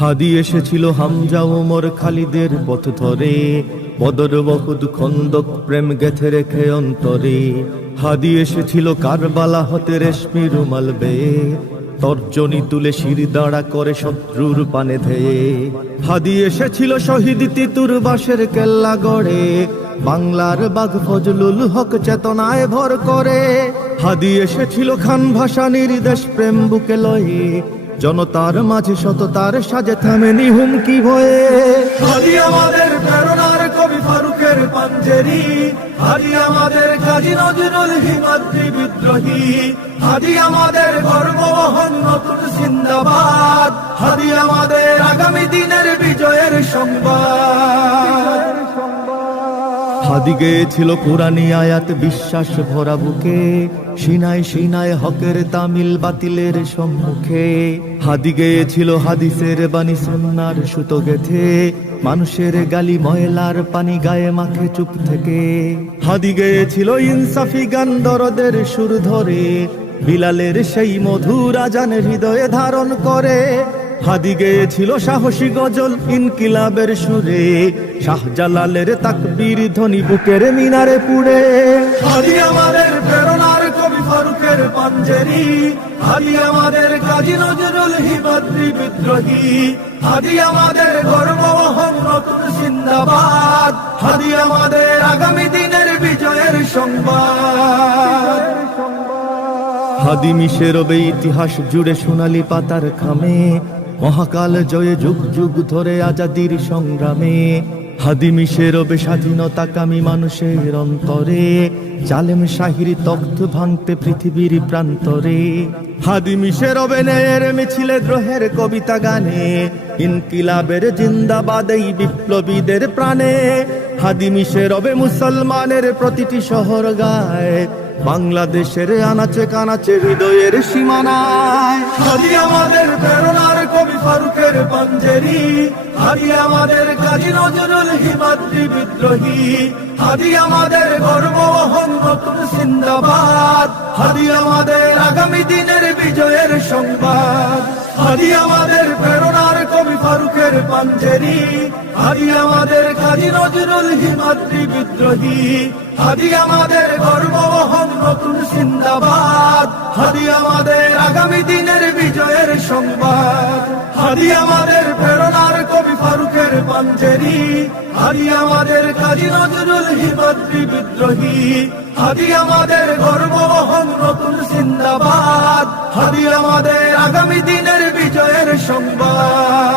হাদি এসেছিল হামজা ওমর খালিদের পথ ধরে, বদর বহুদ খন্দক প্রেম গেথে রেখে অন্তরে। হাদি এসেছিল কারবালা হতে রেশমি রুমাল বেয়ে, তর্জনী তুলে শির দাঁড়া করে শত্রুর পানে ধেয়ে। হাদি এসেছিল শহীদ তিতুর বাঁশের কেল্লা গড়ে, বাংলার বাঘ ফজলুল হক চেতনায় ভর করে। হাদি এসেছিল খান ভাসানীর দেশ প্রেম বুকে লয়ে, জনতার মাঝে সততার সাজে থামেনি হুমকি ভয়ে। হাদি আমাদের প্রেরণার কবি ফারুকের পাঞ্জেরি, হাদি আমাদের কাজী নজরুল হিমাদ্রি বিদ্রোহী, হাদি আমাদের গর্ববহন নতুন জিন্দাবাদ, হাদি আমাদের আগামী দিনের বিজয়ের সংবাদ। হাদি গেয়েছিল কুরআনী আয়াত বিশ্বাস ভরা বুকে, সিনায় সিনায় হকের তামিল বাতিলের সম্মুখে। হাদি গেয়েছিল হাদিসের বাণী সুন্নার সুতো গেথে, মানুষের গালি ময়লার পানি গায়ে মাখে চুপ থেকে। হাদি গেয়েছিল ইনসাফি গান দরদের সুর ধরে, বিলালের সেই মধুর আজান হৃদয়ে ধারণ করে। হাদি গেয়েছিল সাহসী গজল ইনকিলাবের সুরে, শাহজালালের তাকবীর ধ্বনি বুকের মিনারে পুড়ে। হাদি আমাদের প্রেরণার কবি ফারুকের পাঞ্জেরি, হাদি আমাদের কাজী নজরুল হিমাদ্রি বিদ্রোহী, হাদি আমাদের গর্ববহন নতুন জিন্দাবাদ, হাদি আমাদের আগামী দিনের বিজয়ের সংবাদ। হাদি মিশে রবে ইতিহাস জুড়ে সোনালী পাতার খামে, মহাকাল জয়ে যুগ যুগ ধরে আজাদির সংগ্রামে। হাদি মিশে রবে স্বাধীনতাকামী মানুষের অন্তরে, জালেম শাহির তখ্ত ভাঙতে পৃথিবীর প্রান্তরে। হাদি মিশে রবে ন্যায়ের মিছিলে দ্রোহের কবিতা গানে, ইনকিলাবের জিন্দাবাদ এই বিপ্লবীদের প্রাণে। হাদি মিশে রবে মুসলমানের প্রতিটি শহর গায়, বাংলাদেশের আনাচে কানাচে হৃদয়ের সীমানায়। হাদি আমাদের প্রেরণার কবি ফারুকের পাঞ্জেরি, হাদি আমাদের কাজী নজরুল হিমাদ্রি বিদ্রোহী, হাদি আমাদের গর্ববহন নতুন জিন্দাবাদ, হাদি আমাদের আগামী দিনের বিজয়ের সংবাদ। হাদি আমাদের প্রেরণার কবি ফারুকের পাঞ্জেরি, হাদি আমাদের কাজী নজরুল হিমাদ্রি বিদ্রোহী, হাদি আমাদের গর্ববহন নতুন জিন্দাবাদ, হাদি আমাদের আগামী দিনের বিজয়ের সংবাদ। হাদি আমাদের প্রেরণার কবি ফারুকের পাঞ্জেরি, হাদি আমাদের কাজী নজরুল হিমাদ্রি বিদ্রোহী, হাদি আমাদের গর্ববহন নতুন জিন্দাবাদ, হাদি আমাদের আগামী দিনের বিজয়ের সংবাদ।